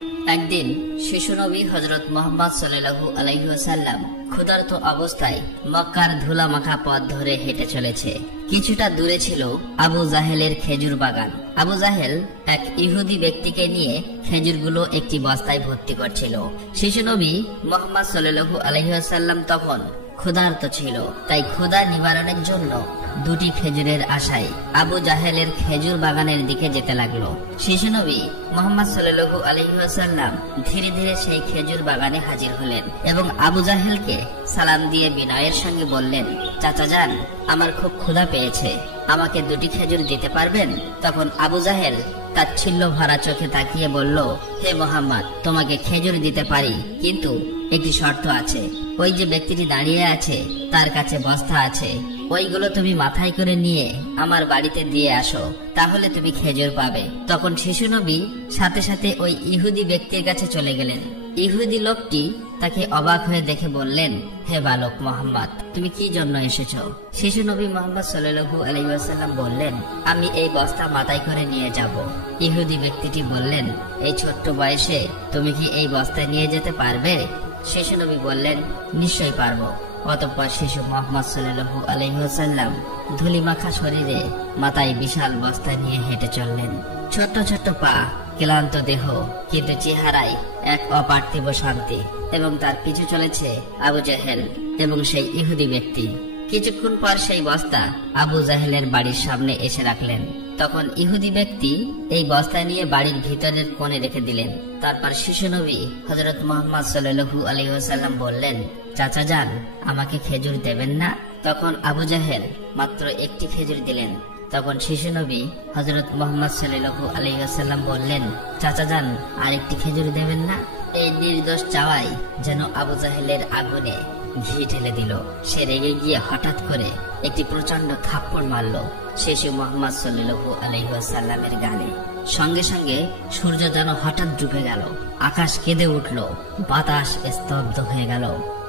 একদিন শিশু নবী হযরত মুহাম্মদ সাল্লাল্লাহু আলাইহি ওয়াসাল্লাম ক্ষুধার্ত অবস্থায় মক্কার ধুলা মাখা পথ ধরে হেঁটে চলেছে। কিছুটা দূরে ছিল আবু জাহেলের খেজুর বাগান। আবু জাহেল এক ইহুদি ব্যক্তিকে নিয়ে খেজুরগুলো একটি বস্তায় ভর্তি করছিল। শিশু নবী মুহাম্মদ সাল্লাল্লাহু আলাইহি ওয়াসাল্লাম তখন ক্ষুধার্ত ছিল, তাই ক্ষুধা নিবারণের জন্য দুটি খেজুরের আশায় আবু জাহেলের খেজুর বাগানের দিকে যেতে লাগলো। শিশু নবী মুহাম্মদ সাল্লাল্লাহু আলাইহি ওয়াসাল্লাম ধীরে ধীরে সেই খেজুর বাগানে হাজির হলেন এবং আবু জাহেলকে সালাম দিয়ে বিনয়ের সঙ্গে বললেন, চাচা যান, আমার খুব ক্ষুধা পেয়েছে, আমাকে দুটি খেজুর দিতে পারবেন? তখন আবু জাহেল তাচ্ছিল্য ভরা চোখে তাকিয়ে বলল, হে মুহাম্মদ, তোমাকে খেজুর দিতে পারি, কিন্তু একটি শর্ত আছে। ওই যে ব্যক্তিটি দাঁড়িয়ে আছে তার কাছে বস্তা আছে, ওইগুলো তুমি মাথায় করে নিয়ে আমার বাড়িতে দিয়ে আসো, তাহলে তুমি খেজুর পাবে। তখন শিশু নবী সাথে সাথে ওই ইহুদি ব্যক্তির কাছে চলে গেলেন। ইহুদি লোকটি তাকে অবাক হয়ে দেখে বললেন, হে বালক মুহাম্মদ, তুমি কি জন্য এসেছো? শিশু নবী মুহাম্মদ সাল্লাল্লাহু আলাইহি ওয়াসাল্লাম বললেন, আমি এই বস্তা মাথায় করে নিয়ে যাব। ইহুদি ব্যক্তিটি বললেন, এই ছোট্ট বয়সে তুমি কি এই বস্তা নিয়ে যেতে পারবে? শিশু নবী বললেন, নিশ্চয়ই পারবো। অতঃপর শিশু মুহাম্মদ সাল্লাল্লাহু আলাইহি ওয়াসাল্লাম ধুলিমাখা শরীরে মাথায় বিশাল বস্তা নিয়ে হেঁটে চললেন। ছোট্ট ছোট্ট পা, ক্লান্ত দেহ, কিন্তু চেহারায় এক অপার্থিব শান্তি। এবং তার পিছু চলেছে আবু জাহেল এবং সেই ইহুদি ব্যক্তি। কিছুক্ষণ পর সেই বস্তা আবু জাহেলের বাড়ির সামনে এসে রাখলেন। তখন ইহুদি ব্যক্তি এই বস্তা নিয়ে বাড়ির ভিতরের কোণে রেখে দিলেন। তারপর শিশু নবী হযরত মুহাম্মদ সাল্লাল্লাহু আলাইহি ওয়াসাল্লাম বললেন, চাচা যান, আমাকে খেজুর দেবেন না? তখন আবু জাহেল মাত্র একটি খেজুর দিলেন। তখন শিশু নবী হযরত মুহাম্মদ সাল্লাল্লাহু আলাইহি ওয়াসাল্লাম বললেন, চাচা যান, আরেকটি খেজুর দেবেন না? এই নির্দোষ চাওয়াই যেন আবু জাহেলের আগুনে ঘি ঢেলে দিল। সে রেগে গিয়ে হঠাৎ করে একটি প্রচন্ড থাপ্পড় মারল শিশু মুহাম্মদ সাল্লাল্লাহু আলাইহি ওয়াসাল্লামের গালে। সঙ্গে সঙ্গে সূর্য যেন হঠাৎ ডুবে গেল, আকাশ কেঁদে উঠল, বাতাস স্তব্ধ হয়ে গেল,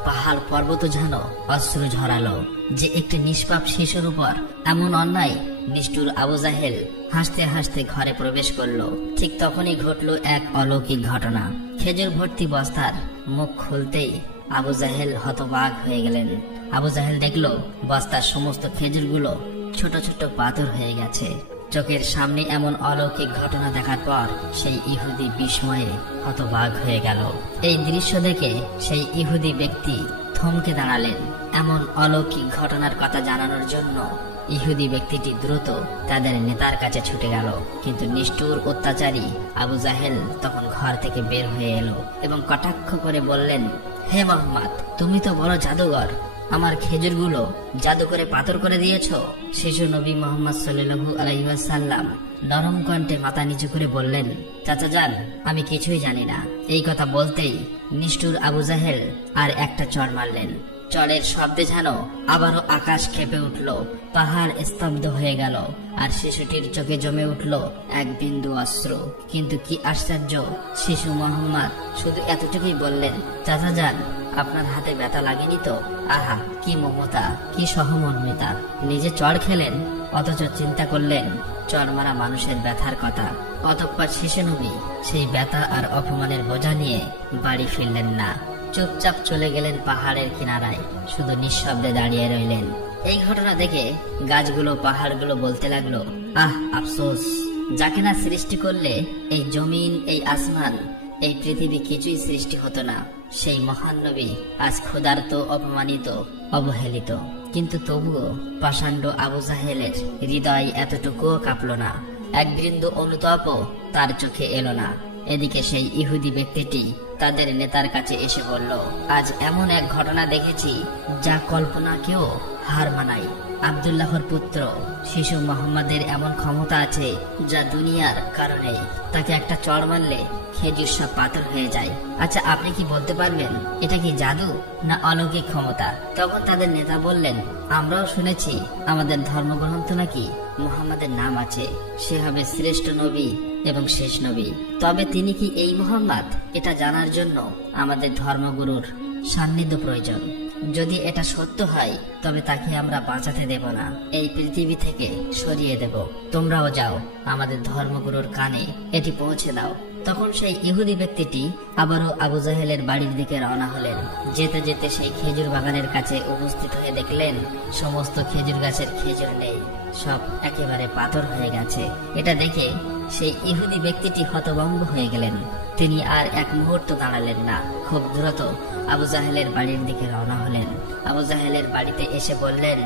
পাহাড় পর্বত যেন অশ্রু ঝরালো। যে একটি নিষ্পাপ শিশুর উপর এমন অন্যায়! নিষ্ঠুর আবু জাহেল হাসতে হাসতে ঘরে প্রবেশ করলো। ঠিক তখনই ঘটল এক অলৌকিক ঘটনা। খেজুর ভর্তি বস্তার মুখ খুলতেই আবু জাহেল হতবাক হয়ে গেলেন। আবু জাহেল দেখলো বস্তার সমস্ত খেজুরগুলো ছোট ছোট পাথর হয়ে গেছে। চোখের সামনে এমন অলৌকিক ঘটনা দেখার পর সেই ইহুদি বিস্ময়ে হতবাক হয়ে গেল। এই দৃশ্য দেখে সেই ইহুদি ব্যক্তি থমকে দাঁড়ালেন। এমন অলৌকিক ঘটনার কথা জানানোর জন্য ইহুদি ব্যক্তিটি দ্রুত তাদের নেতার কাছে ছুটে গেল। কিন্তু নিষ্ঠুর অত্যাচারী আবু জাহেল তখন ঘর থেকে বের হয়ে এলো এবং কটাক্ষ করে বললেন, হে মুহাম্মদ, তুমি তো বড় জাদুঘর, আমার খেজুরগুলো জাদু করে পাথর করে দিয়েছ। শিশু নবী মুহাম্মদ সাল্লাল্লাহু আলাইহি ওয়াসাল্লাম নরম কণ্ঠে মাথা নিচু করে বললেন, চাচা যান, আমি কিছুই জানি না। এই কথা বলতেই নিষ্ঠুর আবু জাহেল আর একটা চড় মারলেন। চড়ের শব্দে যেন আবারও আকাশ কেঁপে উঠল, পাহাড় স্তব্ধ হয়ে গেল, আর শিশুটির চোখে জমে উঠল এক বিন্দু অশ্রু। কিন্তু কি আশ্চর্য, শিশু মুহাম্মদ শুধু এতটুকুই বললেন, চাচা যান, আপনার হাতে ব্যথা লাগেনি তো? আহা, কি মমতা, কি সহমর্মিতা! নিজে চড় খেলেন, অথচ চিন্তা করলেন চড় মারা মানুষের ব্যথার কথা। অতঃপর শিশু নবী সেই ব্যথা আর অপমানের বোঝা নিয়ে বাড়ি ফিরলেন না। চুপচাপ চলে গেলেন পাহাড়ের কিনারায়, শুধু নিঃশব্দে দাঁড়িয়ে রইলেন। এই ঘটনা দেখে গাছগুলো, পাহাড়গুলো বলতে লাগলো, আহ, আফসোস! যাকে না সৃষ্টি করলে এই জমিন, এই আসমান, এই পৃথিবী কিছুই সৃষ্টি হতো না। সেই মহান নবী আজ ক্ষুধার্ত, অপমানিত, অবহেলিত। কিন্তু তবুও পাষাণ্ড আবু জাহেলের হৃদয় এতটুকুও কাঁপল না, এক বিন্দু অনুতাপও তার চোখে এলো না। এদিকে সেই ইহুদি ব্যক্তিটি তাদের নেতার কাছে এসে বলল, আজ এমন এক ঘটনা দেখেছি যা কল্পনাকেও হার মানায়। আব্দুল্লাহর পুত্র শিশু মুহাম্মাদের এমন ক্ষমতা আছে যা দুনিয়ার কারণে তাকে একটা চড় মারলে খেজুর সব পাথর হয়ে যায়। আচ্ছা, আপনি কি বলতে পারবেন এটা কি জাদু না অলৌকিক ক্ষমতা? তখন তাদের নেতা বললেন, আমরাও শুনেছি আমাদের ধর্মগ্রন্থ নাকি মুহাম্মাদের নাম আছে, সে হবে শ্রেষ্ঠ নবী এবং শেষ নবী। তবে তিনি কি এই মুহাম্মদ, এটা জানার জন্য আমাদের ধর্মগুরুর সান্নিধ্য প্রয়োজন। যদি এটা সত্য হয় তবে তাকে আমরা বাঁচাতে দেব না, এই পৃথিবী থেকে সরিয়ে দেব। তোমরাও যাও, আমাদের ধর্মগুরুর কানে এটি পৌঁছে দাও। তখন সেই ইহুদি ব্যক্তিটি আবারও আবু জাহেলের বাড়ির দিকে রওনা হলেন। যেতে যেতে সেই খেজুর বাগানের কাছে উপস্থিত হয়ে দেখলেন সমস্ত খেজুর গাছের খেজুর নেই, সব একেবারে পাথর হয়ে গেছে। এটা দেখে সেই ইহুদি ব্যক্তিটি হতভম্ব হয়ে গেলেন। তিনি আর এক মুহূর্ত দাঁড়ালেন না, খুব দ্রুত আবু জাহেলের বাড়ির দিকে রওনা হলেন। আবু জাহেলের বাড়িতে এসে বললেন,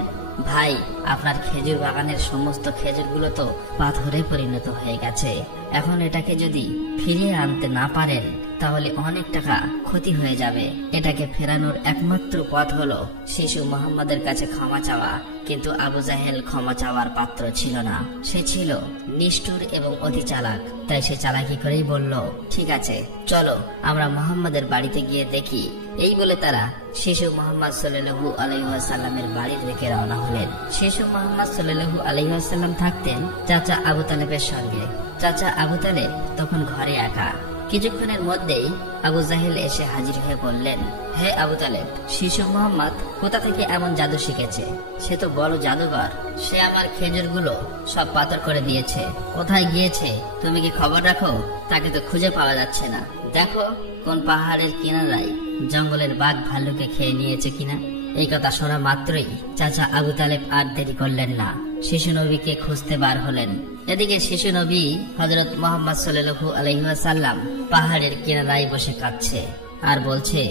ভাই, আপনার খেজুর বাগানের সমস্ত খেজুরগুলো তো পাথরে পরিণত হয়ে গেছে। এখন এটাকে যদি ফিরিয়ে আনতে না পারেন তাহলে অনেক টাকা ক্ষতি হয়ে যাবে। এটাকে ফেরানোর একমাত্র পথ হলো শিশু মোহাম্মদের কাছে ক্ষমা চাওয়া। কিন্তু আবু জাহেল ক্ষমা চাওয়ার পাত্র ছিল না। সে ছিল নিষ্ঠুর এবং অতি চালাক। তাই সে চালাকি করেই বলল, ঠিক আছে, চলো আমরা মোহাম্মদের বাড়িতে গিয়ে দেখি। এই বলে তারা শিশু মোহাম্মদ সাল্লাল্লাহু আলাইহি ওয়াসাল্লামের বাড়ির দিকে রওনা হলেন। শিশু মোহাম্মদ সাল্লাল্লাহু আলাইহি ওয়াসাল্লাম থাকতেন চাচা আবু তালেবের সঙ্গে। চাচা আবু তালেব তখন ঘরে একা। কিছুক্ষণের মধ্যেই আবু জাহেল এসে হাজির হয়ে বললেন, হে আবু তালেব, শিশু মোহাম্মদ কোথা থেকে এমন জাদু শিখেছে? সে তো বড় জাদুঘর। সে আমার খেজুরগুলো সব পাথর করে দিয়েছে। কোথায় গিয়েছে তুমি কি খবর রাখো? তাকে তো খুঁজে পাওয়া যাচ্ছে না। দেখো কোন পাহাড়ের কিনারায় জঙ্গলের বাঘ ভাল্লুকে খেয়ে নিয়েছে কিনা। এই কথা শোনা মাত্রই চাচা আবু তালেব আর দেরি করলেন না, শিশু নবীকে খুঁজতে বার হলেন। এদিকে শিশু নবী হযরত মুহাম্মদ সাল্লাল্লাহু আলাইহি ওয়াসাল্লাম পাহাড়ের কিনারায় বসে কাঁদছে আর বলছে,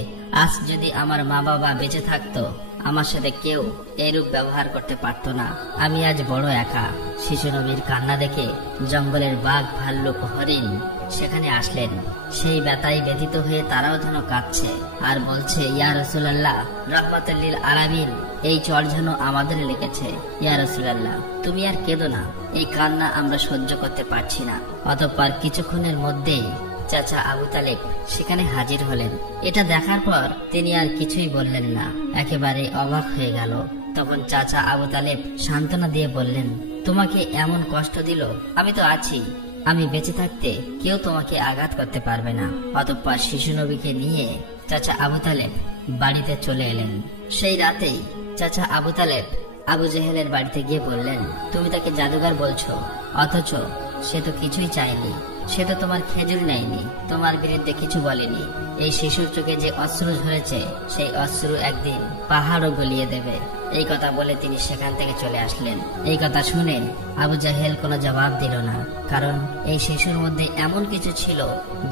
আজ যদি আমার মা বাবা বেঁচে থাকতো আমার সাথে কেউ এরূপ ব্যবহার করতে পারত না। আমি আজ বড় একা। শিশু নবীর কান্না দেখে জঙ্গলের বাঘ ভাল্লুক হরিণ সেখানে আসলেন। সেই ব্যথায় ব্যথিত হয়ে তারাও যেন কাঁদছে আর বলছে, ইয়া রাসূলুল্লাহ, রাহমাতুল লিল আলামিন, এই চর যেন আমাদের লেগেছে। ইয়া রাসূলুল্লাহ, তুমি আর কেঁদো না, এই কান্না আমরা সহ্য করতে পারছি না। অতঃপর কিছুক্ষণের মধ্যেই চাচা আবু তালেব সেখানে হাজির হলেন। এটা দেখার পর তিনি আর কিছুই বললেন না, একেবারে অবাক হয়ে গেল। তখন চাচা আবু তালেব সান্ত্বনা দিয়ে বললেন, তোমাকে এমন কষ্ট দিল, আমি তো আছি। আমি বেঁচে থাকতে কেউ তোমাকে আঘাত করতে পারবে না। অতঃপর শিশু নবীকে নিয়ে চাচা আবু তালেব বাড়িতে চলে এলেন। সেই রাতেই চাচা আবু তালেব আবু জাহেলের বাড়িতে গিয়ে বললেন, তুমি তাকে জাদুঘর বলছো, অথচ সে তো কিছুই চায়নি। সে তো তোমার খেজুর নেয়নি, তোমার বিরুদ্ধে কিছু বলেনি। এই শিশুর চোখে যে অশ্রু ঝরেছে সেই অশ্রু একদিন পাহাড়ও গলিয়ে দেবে। এই কথা বলে তিনি সেখান থেকে চলে আসলেন। এই কথা শুনে আবু জাহেল কোনো জবাব দিল না, কারণ এই শিশুর মধ্যে এমন কিছু ছিল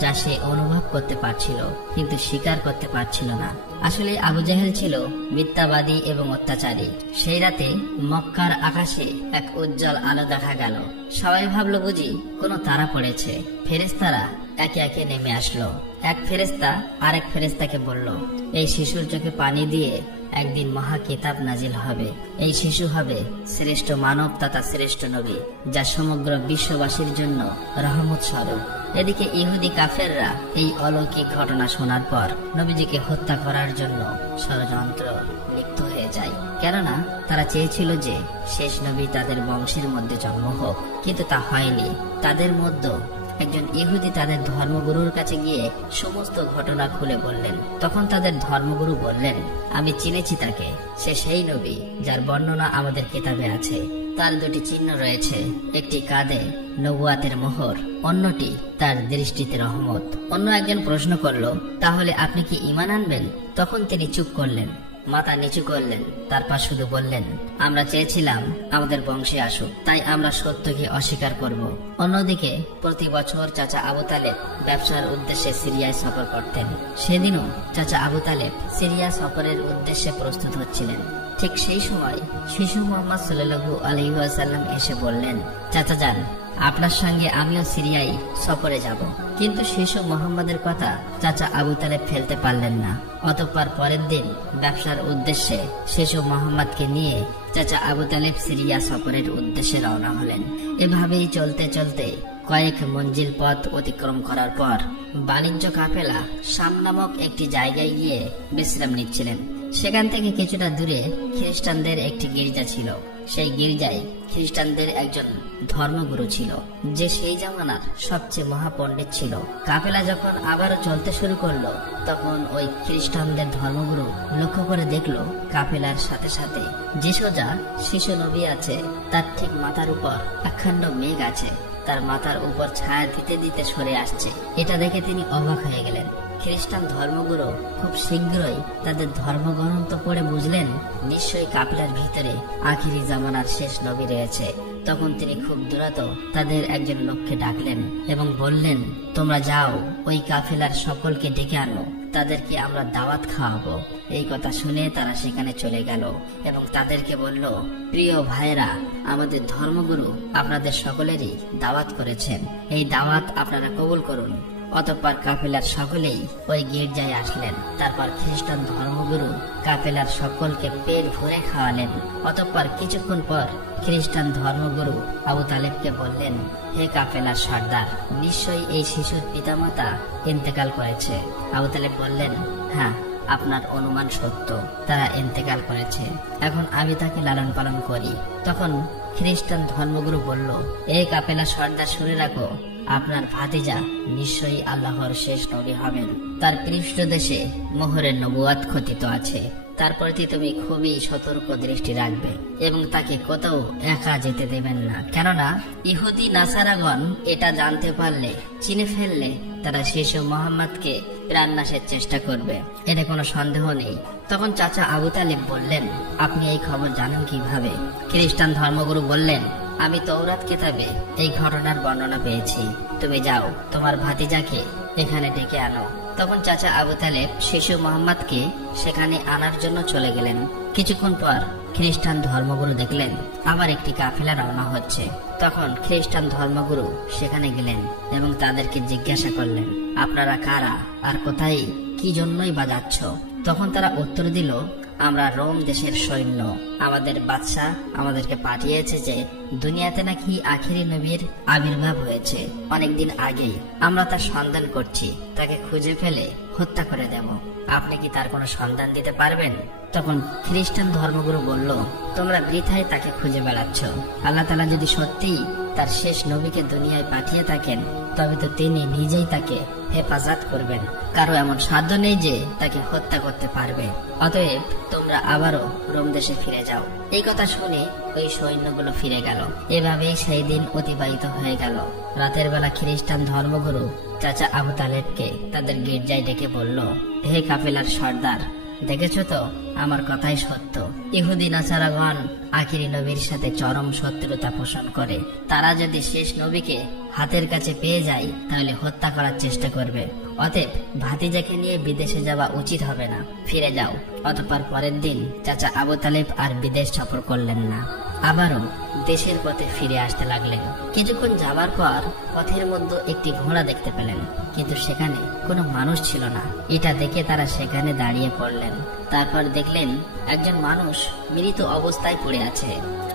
যা সে অনুভব করতে পারছিল কিন্তু স্বীকার করতে পারছিল না। আসলে আবু জাহেল ছিল মিথ্যাবাদী এবং অত্যাচারী। সেই রাতে মক্কার আকাশে এক উজ্জ্বল আলো দেখা গেল। সবাই ভাবলো বুঝি কোনো তারা পড়েছে। ফেরেশতারা একে একে নেমে আসলো। এক ফেরেশতা আরেক ফেরেশতাকে বলল, এই শিশুর চোখে পানি দিয়ে একদিন মহা কিতাব নাজিল হবে। এই শিশু হবে শ্রেষ্ঠ মানব তথা শ্রেষ্ঠ নবী, যা সমগ্র বিশ্ববাসীর জন্য রহমত স্বরূপ। এদিকে ইহুদি কাফেররা এই অলৌকিক ঘটনা শোনার পর নবীজিকে হত্যা করার জন্য ষড়যন্ত্র লিপ্ত হয়ে যায়। কেননা তারা চেয়েছিল যে শেষ নবী তাদের বংশের মধ্যে জন্ম হোক, কিন্তু তা হয়নি। তাদের মধ্যে একজন ইহুদি তাদের ধর্মগুরুর কাছে গিয়ে সমস্ত ঘটনা খুলে বললেন। তখন তাদের ধর্মগুরু বললেন, আমি চিনেছি তাকে, সে সেই নবী যার বর্ণনা আমাদের কিতাবে আছে। তার দুটি চিহ্ন রয়েছে, একটি কাঁধে নবুয়াতের মোহর, অন্যটি তার দৃষ্টিতে রহমত। অন্য একজন প্রশ্ন করলো, তাহলে আপনি কি ঈমান আনবেন? তখন তিনি চুপ করলেন, মাথা নিচু করলেন, তারপর শুধু বললেন, আমরা চেয়েছিলাম আমাদের বংশে আসুক, তাই আমরা সত্যকে অস্বীকার করব। অন্যদিকে প্রতি বছর চাচা আবু তালেব ব্যবসার উদ্দেশ্যে সিরিয়ায় সফর করতেন। সেদিনও চাচা আবু তালেব সিরিয়া সফরের উদ্দেশ্যে প্রস্তুত হচ্ছিলেন। ঠিক সেই সময় শিশু মোহাম্মদ সাল্লাল্লাহু আলাইহি ওয়াসাল্লাম এসে বললেন, চাচা যান, আপনার সঙ্গে আমিও সিরিয়ায় সফরে যাব। কিন্তু শিশু মোহাম্মদের কথা চাচা আবু তালেব ফেলতে পারলেন না। অতঃপর পরের দিন ব্যবসার উদ্দেশ্যে শিশু মোহাম্মদকে নিয়ে চাচা আবু তালেব সিরিয়া সফরের উদ্দেশ্যে রওনা হলেন। এভাবেই চলতে চলতে কয়েক মঞ্জিল পথ অতিক্রম করার পর বাণিজ্য কাফেলা শাম নামক একটি জায়গায় গিয়ে বিশ্রাম নিচ্ছিলেন। সেখান থেকে কিছুটা দূরে খ্রিস্টানদের একটি গির্জা ছিল। সেই গির্জায় খ্রিস্টানদের একজন ধর্মগুরু ছিল, যে সেই জামানার সবচেয়ে মহাপণ্ডিত ছিল। কাফেলা যখন আবারও চলতে শুরু করলো, তখন ওই খ্রিস্টানদের ধর্মগুরু লক্ষ্য করে দেখলো কাফেলার সাথে সাথে যে সোজা শিশু নবী আছে, তার ঠিক মাথার উপর একখণ্ড মেঘ আছে। তার মাথার উপর ছায়া দিতে দিতে সরে আসছে। এটা দেখে তিনি অবাক হয়ে গেলেন। খ্রিস্টান ধর্মগুরু খুব শীঘ্রই তাদের ধর্মগ্রন্থ পড়ে বুঝলেন নিশ্চয়ই কাফেলার ভিতরে আখিরি জামানার শেষ নবী রয়েছে। তখন তিনি খুব দ্রুত তাদের একজন লোককে ডাকলেন এবং বললেন, তোমরা যাও, ওই কাফেলার সকলকে ডেকে আনো, তাদেরকে আমরা দাওয়াত খাওয়াবো। এই কথা শুনে তারা সেখানে চলে গেল এবং তাদেরকে বলল, প্রিয় ভাইরা, আমাদের ধর্মগুরু আপনাদের সকলেরই দাওয়াত করেছেন, এই দাওয়াত আপনারা কবুল করুন। অতঃপর কাফেলার সকলেই ওই গির্জায় আসলেন। তারপর খ্রিস্টান ধর্মগুরু কাফেলার সকলকে পেট ভরে খাওয়ালেন। অতঃপর কিছুক্ষণ পর খ্রিস্টান ধর্মগুরু আবু তালেবকে বললেন, হে কাফেলার সর্দার, নিশ্চয়ই এই শিশুর পিতামাতা ইন্তেকাল করেছে। আবু তালেব বললেন, হ্যাঁ, আপনার অনুমান সত্য, তারা ইন্তেকাল করেছে। এখন আমি তাকে লালন পালন করি। তখন খ্রিস্টান ধর্মগুরু বলল, এই কাফেলা সর্দার, শুনে রাখো, আপনার ভাতিজা নিশ্চয়ই আল্লাহর শেষ নবী হবেন। তার পৃষ্ঠদেশে মোহরের নবুয়াত খচিত আছে। তার প্রতি তুমি খুবই সতর্ক দৃষ্টি রাখবে এবং তাকে কোথাও একা যেতে দেবেন না, কেননা ইহুদি নাসারাগণ এটা জানতে পারলে, চিনে ফেললে, তারা শিশু মোহাম্মদকে প্রাণনাশের চেষ্টা করবে, এতে কোনো সন্দেহ নেই। তখন চাচা আবু তালেব বললেন, আপনি এই খবর জানেন কিভাবে? খ্রিস্টান ধর্মগুরু বললেন, আমি তওরাত কিতাবে এই ঘটনার বর্ণনা পেয়েছি। তুমি যাও, তোমার ভাতিজাকে এখানে ডেকে আনো। তখন চাচা আবু তালেব শিশু মোহাম্মদকে সেখানে আনার জন্য চলে গেলেন। কিছুক্ষণ পর খ্রিস্টান ধর্মগুরু দেখলেন আবার একটি কাফেলা রওনা হচ্ছে। তখন খ্রিস্টান ধর্মগুরু সেখানে গেলেন এবং তাদেরকে জিজ্ঞাসা করলেন, আপনারা কারা আর কোথায়, কি জন্যই বা যাচ্ছ? তখন তারা উত্তর দিল, আমরা রোম দেশের সৈন্য। আমাদের বাদশাহ আমাদেরকে পাঠিয়েছে যে দুনিয়াতে নাকি আখিরি নবীর আবির্ভাব হয়েছে অনেকদিন আগেই। আমরা তার সন্ধান করছি, তাকে খুঁজে ফেলে হত্যা করে দেব। আপনি কি তার কোনো সন্ধান দিতে পারবেন? তখন খ্রিস্টান ধর্মগুরু বলল, তোমরা বৃথায় তাকে খুঁজে বেড়াচ্ছ। আল্লাহ তাআলা যদি সত্যিই তার শেষ নবীকে দুনিয়ায় পাঠিয়ে থাকেন, তবে তো তিনি নিজেই তাকে হেফাজত করবেন। কারো এমন সাধ্য নেই যে তাকে হত্যা করতে পারবে। অতএব তোমরা আবারও রোম দেশে ফিরে যাও। এই কথা শুনে ওই সৈন্যগুলো ফিরে গেল। এভাবেই সেই দিন অতিবাহিত হয়ে গেল। রাতের বেলা খ্রিস্টান ধর্মগুরু চাচা আবু তালেবকে তাদের গির্জায় ডেকে বলল, হে কাফেলার সর্দার, দেখেছো তো আমার কথাই সত্য। ইহুদি নাসারাগণ আখিরি নবীর সাথে চরম শত্রুতা পোষণ করে। তারা যদি শেষ নবীকে হাতের কাছে পেয়ে যায় তাহলে হত্যা করার চেষ্টা করবে। অতএব ভাতিজাকে নিয়ে বিদেশে যাওয়া উচিত হবে না, ফিরে যাও। অতঃপর পরের দিন চাচা আবু তালেব আর বিদেশ সফর করলেন না, আবারও দেশের পথে ফিরে আসতে লাগলেন। কিছুক্ষণ যাওয়ার পর পথের মধ্যে একটি ঘোড়া দেখতে পেলেন, কিন্তু সেখানে কোনো মানুষ ছিল না। এটা দেখে তারা সেখানে দাঁড়িয়ে পড়লেন। তারপর দেখলেন একজন মানুষ মৃত অবস্থায় পড়ে আছে।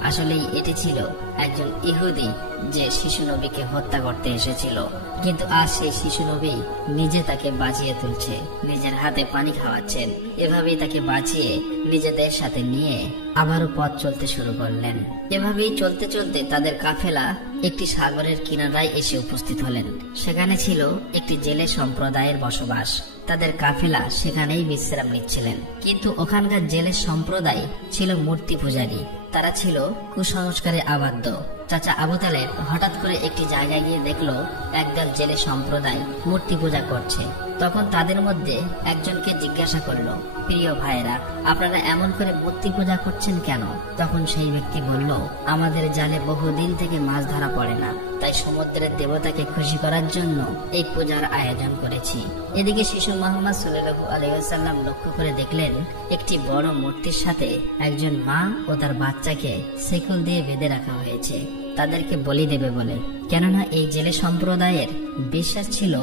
আসলেই এটি ছিল একজন ইহুদি যে শিশু নবীকে হত্যা করতে এসেছিল। কিন্তু আজ সেই শিশু নবী নিজে তাকে বাঁচিয়ে তুলছে, নিজের হাতে পানি খাওয়াচ্ছেন। এভাবেই তাকে বাঁচিয়ে নিজেদের সাথে নিয়ে আবারও পথ চলতে শুরু করলেন। এভাবেই চলতে চলতে তাদের কাফেলা একটি সাগরের কিনারায় এসে উপস্থিত হলেন। সেখানে ছিল একটি জেলে সম্প্রদায়ের বসবাস। তাদের কাফেলা সেখানেই বিশ্রাম নিচ্ছিলেন। কিন্তু ওখানকার জেলে সম্প্রদায় ছিল মূর্তি পূজারী। তারা ছিল কুসংস্কারে আবদ্ধ। চাচা আবু তালেব হঠাৎ করে একটি জায়গায় গিয়ে দেখলো একদল জেলে সম্প্রদায় মূর্তি পূজা করছে। তখন তাদের মধ্যে একজনকে জিজ্ঞাসা করলো, প্রিয় ভাইরা, আপনারা এমন করে মূর্তি পূজা করছেন কেন? তখন সেই ব্যক্তি বলল, আমাদের জালে বহুদিন থেকে মাছ ধরা পড়ে না, তাই সমুদ্রের দেবতাকে খুশি করার জন্য এই পূজার আয়োজন করেছি। এদিকে শিশু মুহাম্মদ সাল্লাল্লাহু আলাইহি ওয়াসাল্লাম লক্ষ্য করে দেখলেন একটি বড় মূর্তির সাথে একজন মা ও তার বাচ্চাকে শিকল দিয়ে বেঁধে রাখা হয়েছে, তাদেরকে বলি দেবে বলে। কেননা এই জেলে সম্প্রদায়ের বিশ্বাস ছিল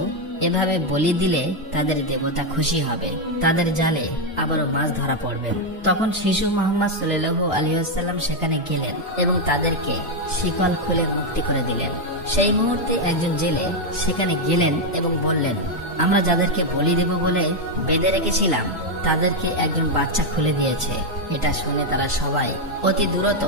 এভাবে বলি দিলে তাদের দেবতা খুশি হবে, তাদের জালে আবারও মাছ ধরা পড়বে। তখন শিশু মুহাম্মদ সাল্লাল্লাহু আলাইহি ওয়াসাল্লাম সেখানে গেলেন এবং তাদেরকে শিকল খুলে মুক্তি করে দিলেন। সেই মুহূর্তে একজন জেলে সেখানে গেলেন এবং বললেন, আমরা যাদেরকে বলি দেব বলে বেঁধে রেখেছিলাম তাদেরকে একজন বাচ্চা খুলে দিয়েছে। এটা শুনে তারা সবাই অতি দ্রুত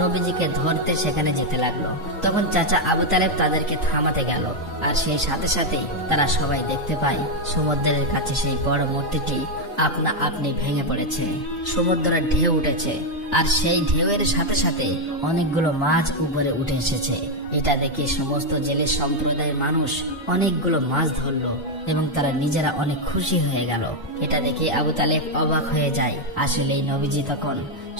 নবীজিকে ধরতে সেখানে যেতে লাগলো। তখন চাচা আবু তালেব তাদেরকে থামাতে গেল, আর সেই সাথে সাথেই তারা সবাই দেখতে পায় সমুদ্রের কাছে সেই বড় মূর্তিটি আপনা আপনি ভেঙে পড়েছে। সমুদ্রের ঢেউ উঠেছে আর সেই ঢেউয়ের সাথে সাথে অনেকগুলো মাছ উপরে উঠে এসেছে। এটা দেখে সমস্ত জেলে সম্প্রদায়ের মানুষ অনেকগুলো মাছ ধরলো এবং তারা নিজেরা অনেক খুশি হয়ে গেল। এটা দেখে আবু তালেব অবাক হয়ে যায়। আসলে নবীজি তখন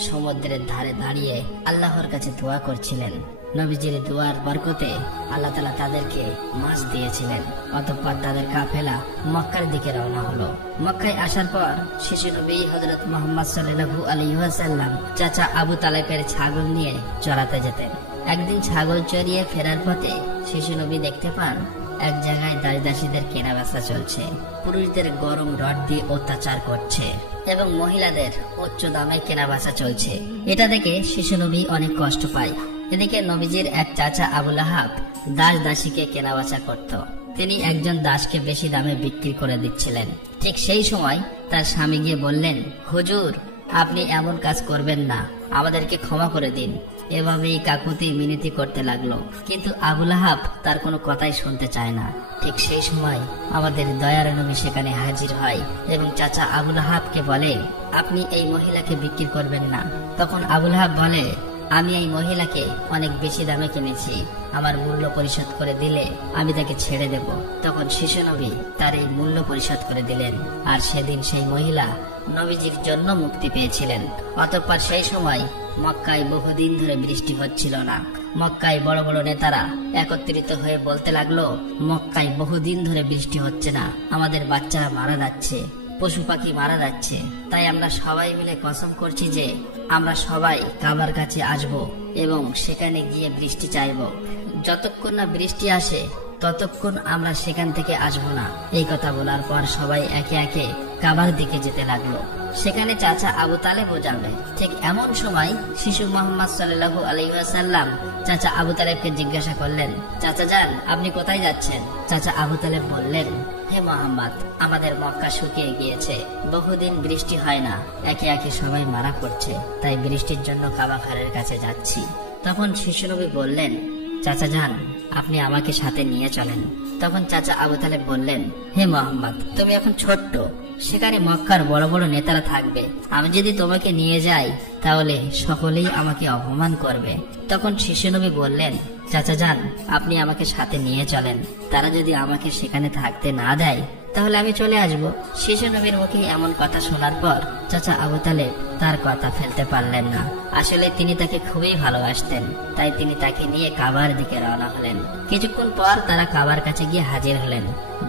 সমুদ্রের ধারে দাঁড়িয়ে আল্লাহর কাছে দোয়া করছিলেন। নবীজির দোয়ার বরকতে আল্লাহ তাআলা তাদেরকে মাছ দিয়েছিলেন। অতঃপর তাদের কাফেলা মক্কার দিকে রওনা হলো। মক্কায় আসার পর শিশু নবী হযরত মুহাম্মদ সাল্লাল্লাহু আলাইহি ওয়াসাল্লাম চাচা আবু তালেবের ছাগল নিয়ে চড়াতে যেতেন। একদিন ছাগল চড়িয়ে ফেরার পথে শিশু নবী দেখতে পান এক জায়গায় দাসীদের কেনা বেচা চলছে। পুরুষদের গরম রড দিয়ে অত্যাচার করছে এবং মহিলাদের উচ্চ দামে কেনা বেচা চলছে। এটা দেখে শিশু নবী অনেক কষ্ট পায়। এদিকে নবীজির এক চাচা আবু লাহাব দাসীকে কেনা বেচা করত। তিনি একজন দাসকে বেশি দামে বিক্রি করে দিচ্ছিলেন। ঠিক সেই সময় তার স্বামী গিয়ে বললেন, হুজুর, আপনি এমন কাজ করবেন না, আমাদেরকে ক্ষমা করে দিন। এভাবেই কাকুতি মিনতি করতে লাগলো, কিন্তু আবু লাহাব তার কোনো কথাই শুনতে চায় না। ঠিক সেই সময় আমাদের দয়ার নবী সেখানে হাজির হয় এবং চাচা আবু লাহাবকে বলে, আপনি এই মহিলাকে বিক্রি করবেন না। তখন আবু লাহাব বলে, আমি এই মহিলাকে অনেক বেশি দামে কিনেছি, আমার মূল্য পরিশোধ করে দিলে আমি তাকে ছেড়ে দেব। তখন শিশু নবী তার এই মূল্য পরিশোধ করে দিলেন, আর সেদিন সেই মহিলা নবীজির জন্য মুক্তি পেয়েছিলেন। অতঃপর সেই সময় মক্কায় বহুদিন ধরে বৃষ্টি হচ্ছিল না। মক্কায় বড় বড় নেতারা একত্রিত হয়ে বলতে লাগলো, মক্কায় বহুদিন ধরে বৃষ্টি হচ্ছে না, আমাদের বাচ্চারা মারা যাচ্ছে, পশু পাখি মারা যাচ্ছে। তাই আমরা সবাই মিলে কসম করছি যে আমরা সবাই কাবার কাছে আসব এবং সেখানে গিয়ে বৃষ্টি চাইব। যতক্ষণ না বৃষ্টি আসে ততক্ষণ আমরা সেখান থেকে আসবো না। এই কথা বলার পর সবাই একে একে কাবার দিকে যেতে লাগলো। সেখানে চাচা আবু তালেবও যাবে। ঠিক এমন সময় শিশু মুহাম্মদ সাল্লাল্লাহু আলাইহি ওয়াসাল্লাম চাচা আবু তালেবকে জিজ্ঞাসা করলেন, চাচা যান, আপনি কোথায় যাচ্ছেন? চাচা আবু তালেব বললেন, হে মুহাম্মদ, আমাদের মক্কা শুকিয়ে গিয়েছে, বহুদিন বৃষ্টি হয় না, একে একে সবাই মারা পড়ছে, তাই বৃষ্টির জন্য কাবা ঘরের কাছে যাচ্ছি। তখন শিশু নবী বললেন, চাচা যান, আপনি আমাকে সাথে নিয়ে চলেন। তখন চাচা আবু তালেব বললেন, হে মুহাম্মদ, তুমি এখন ছোট্ট, সেখানে মক্কার বড় বড় নেতারা থাকবে, আমি যদি তোমাকে নিয়ে যাই তাহলে সকলেই আমাকে অপমান করবে। তখন শিশু নবী বললেন, চাচা যান, আপনি আমাকে সাথে নিয়ে চলেন, তারা যদি আমাকে সেখানে থাকতে না দেয় তাহলে আমি চলে আসব। শিশু নবীর মুখে এমন কথা শোনার পর চাচা আবু তালেব তার কথা ফেলতে পারলেন না। আসলে তিনি তাকে খুবই ভালোবাসতেন, তাই তিনি তাকে নিয়ে কাবার দিকে রওনা হলেন। কিছুক্ষণ পর তারা কাবার কাছে গিয়ে হাজির হলেন।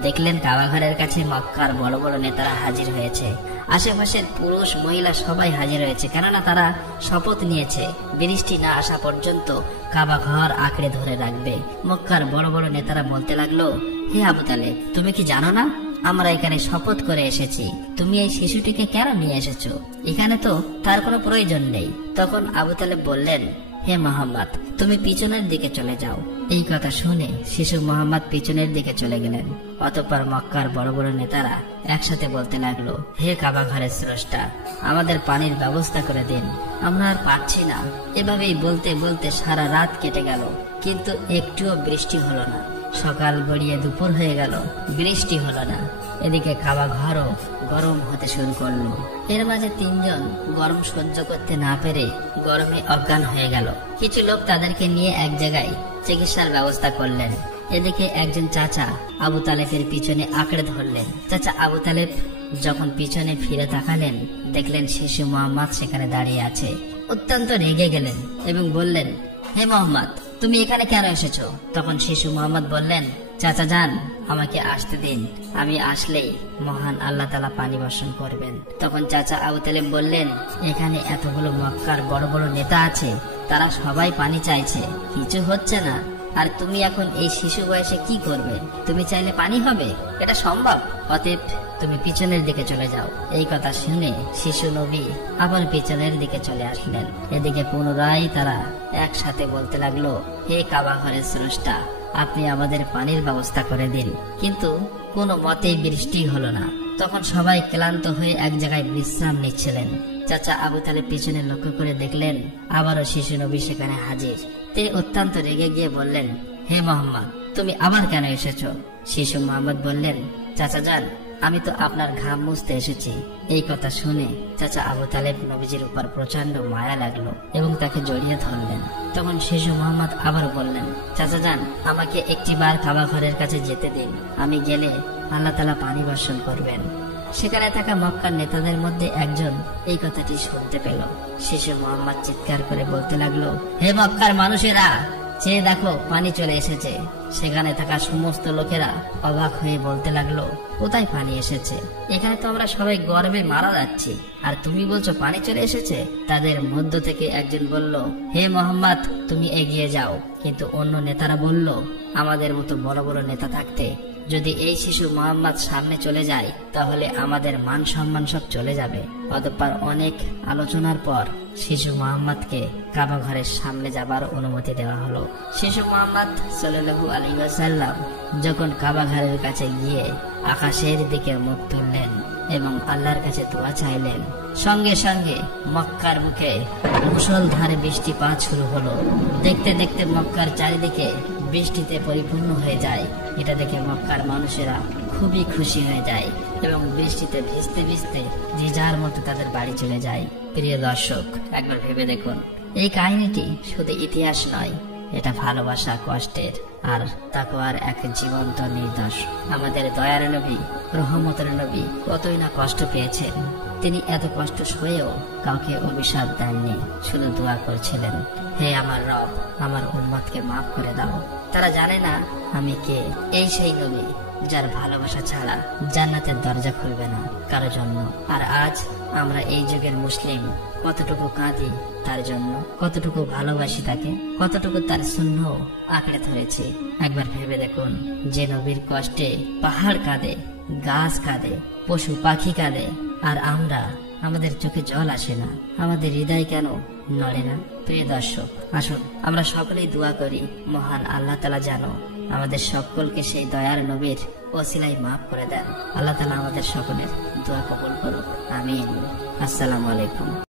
দেখলেন কাবা ঘরের কাছে মক্কার বড় বড় নেতারা হাজির হয়েছে। আশেপাশের পুরুষ মহিলা সবাই হাজির হয়েছে, কেননা তারা শপথ নিয়েছে বৃষ্টি না আসা পর্যন্ত কাবা ঘর আঁকড়ে ধরে রাখবে। মক্কার বড় বড় নেতারা বলতে লাগলো, হে আবু তালেব, তুমি কি জানো না আমরা এখানে শপথ করে এসেছি, তুমি এই শিশুটিকে কেন নিয়ে এসেছো? এখানে তো তার কোনো প্রয়োজন নেই। তখন আবু তালেব বললেন, হে মুহাম্মদ, তুমি পিছনের দিকে চলে যাও। এই কথা শুনে শিশু মুহাম্মদ পিছনের দিকে চলে গেলেন। অতঃপর মক্কার বড় বড় নেতারা একসাথে বলতে লাগলো, হে কাবা ঘরের স্রষ্টা, আমাদের পানির ব্যবস্থা করে দিন, আমরা আর পারছি না। এভাবেই বলতে বলতে সারা রাত কেটে গেল, কিন্তু একটুও বৃষ্টি হলো না। সকাল গড়িয়ে দুপুর হয়ে গেল, বৃষ্টি হলো না। এদিকে কাবা ঘরও গরম হতে শুরু করলো। এর মাঝে তিনজন গরম সহ্য করতে না পেরে গরমে অজ্ঞান হয়ে গেল। কিছু লোক তাদেরকে নিয়ে এক জায়গায় চিকিৎসার ব্যবস্থা করলেন। এদিকে একজন চাচা আবু তালেবের পিছনে আঁকড়ে ধরলেন। চাচা আবু তালেব যখন পিছনে ফিরে তাকালেন, দেখলেন শিশু মুহাম্মদ সেখানে দাঁড়িয়ে আছে। অত্যন্ত রেগে গেলেন এবং বললেন, হে মুহাম্মদ, তুমি এখানে কেন এসেছো? তখন শিশু মুহাম্মদ বললেন, চাচা যান, আমাকে আসতে দিন, আমি আসলেই মহান আল্লাহ তাআলা পানি বর্ষণ করবেন। তখন চাচা আবু তালেব বললেন, এখানে এতগুলো মক্কার বড় বড় নেতা আছে, তারা সবাই পানি চাইছে, কিছু হচ্ছে না, আর তুমি এখন এই শিশু বয়সে কি করবে? তুমি চাইলে পানি হবে? এটা সম্ভব? অতএব তুমি পিছনের দিকে চলে যাও। এই কথা শুনে শিশু নবী আবার পিছনের দিকে চলে আসলেন। এদিকে পুনরায় তারা একসাথে বলতে লাগলো, হে কাবা ঘরের স্রষ্টা, আপনি আমাদের পানির ব্যবস্থা করে দিন। কিন্তু কোনো মতেই বৃষ্টি হলো না। তখন সবাই ক্লান্ত হয়ে এক জায়গায় বিশ্রাম নিচ্ছিলেন। চাচা আবু তালেব পিছনে লক্ষ্য করে দেখলেন আবারও শিশু নবী সেখানে হাজির। তিনি অত্যন্ত রেগে গিয়ে বললেন, হে মুহাম্মদ, তুমি আবার কেন এসেছো? শিশু মুহাম্মদ বললেন, চাচা যান, আমি তো আপনার ঘাম মুছতে এসেছি। এই কথা শুনে চাচা আবু তালেব নবীজির উপর প্রচন্ড মায়া লাগলো এবং তাকে জড়িয়ে ধরলেন। তখন শিশু মোহাম্মদ আবারও বললেন, চাচা যান, আমাকে একটিবার কাবা ঘরের কাছে যেতে দিন। আমি গেলে আল্লাহ তাআলা পানি বর্ষণ করবেন। সেখানে থাকা মক্কার নেতাদের মধ্যে একজন এই কথাটি শুনতে পেল। শিশু মোহাম্মদ চিৎকার করে বলতে লাগলো, হে মক্কার মানুষেরা, চেয়ে দেখো, পানি চলে এসেছে। সেখানে থাকা সমস্ত লোকেরা অবাক হয়ে বলতে লাগলো, কোথায় পানি এসেছে? এখানে তো আমরা সবাই গর্বে মারা যাচ্ছি, আর তুমি বলছো পানি চলে এসেছে। তাদের মধ্য থেকে একজন বলল, হে মোহাম্মদ, তুমি এগিয়ে যাও। কিন্তু অন্য নেতারা বলল, আমাদের মতো বড় বড় নেতা থাকতে যদি এই শিশু মোহাম্মদ সামনে চলে যায়, তাহলে আমাদের মান সম্মান সব চলে যাবে। অতঃপর অনেক আলোচনার পর শিশু মোহাম্মদকে কাবা ঘরের সামনে যাবার অনুমতি দেওয়া হলো। শিশু মোহাম্মদ সাল্লাল্লাহু আলাইহি ওয়াসাল্লাম যখন কাবা ঘরের কাছে গিয়ে আকাশের দিকে মুখ তুললেন এবং আল্লাহর কাছে দোয়া চাইলেন, সঙ্গে সঙ্গে মক্কার মুখে মুষলধারে বৃষ্টিপাত শুরু হলো। দেখতে দেখতে মক্কার চারিদিকে বৃষ্টিতে পরিপূর্ণ হয়ে যায়। এটা দেখে মক্কার মানুষেরা খুবই খুশি হয়ে যায় এবং বৃষ্টিতে ভিজতে ভিজতে যে যার মতো তাদের বাড়ি চলে যায়। প্রিয় দর্শক, একবার ভেবে দেখুন, এই কাহিনীটি শুধু ইতিহাস নয়, এটা ভালোবাসা, কষ্টের আর তাকওয়ার এক জীবন্ত নিদর্শ। আমাদের দয়ার নবী, রহমতের নবী কতই না কষ্ট পেয়েছেন। তিনি এত কষ্ট সয়েও কাউকে অভিশাপ দেননি, শুধু দোয়া করছিলেন, হে আমার রব, আমার উম্মতকে মাফ করে দাও। তারা জানে না আমি কে। এই সেই নবী যার ভালোবাসা ছাড়া জান্নাতের দরজা খুলবে না কারো জন্য। আর আজ আমরা এই যুগের মুসলিম কতটুকু কাঁদি তার জন্য, কতটুকু ভালোবাসি তাকে, কতটুকু তার সুন্নাহ আঁকড়ে ধরেছি। একবার ভেবে দেখুন, যে নবীর কষ্টে পাহাড় কাঁদে, গাছ কাঁদে, পশু পাখি কাঁদে, আর আমরা, আমাদের চোখে জল আসে না, আমাদের হৃদয় কেন নড়ে না? প্রিয় দর্শক, আসুন আমরা সকলেই দোয়া করি, মহান আল্লাহ তাআলা জানো আমাদের সকলকে সেই দয়ার নবীর ওসিলায় মাফ করে দেন। আল্লাহ তাআলা আমাদের সকলের দোয়া কবুল করুক, আমিন। আসসালামু আলাইকুম।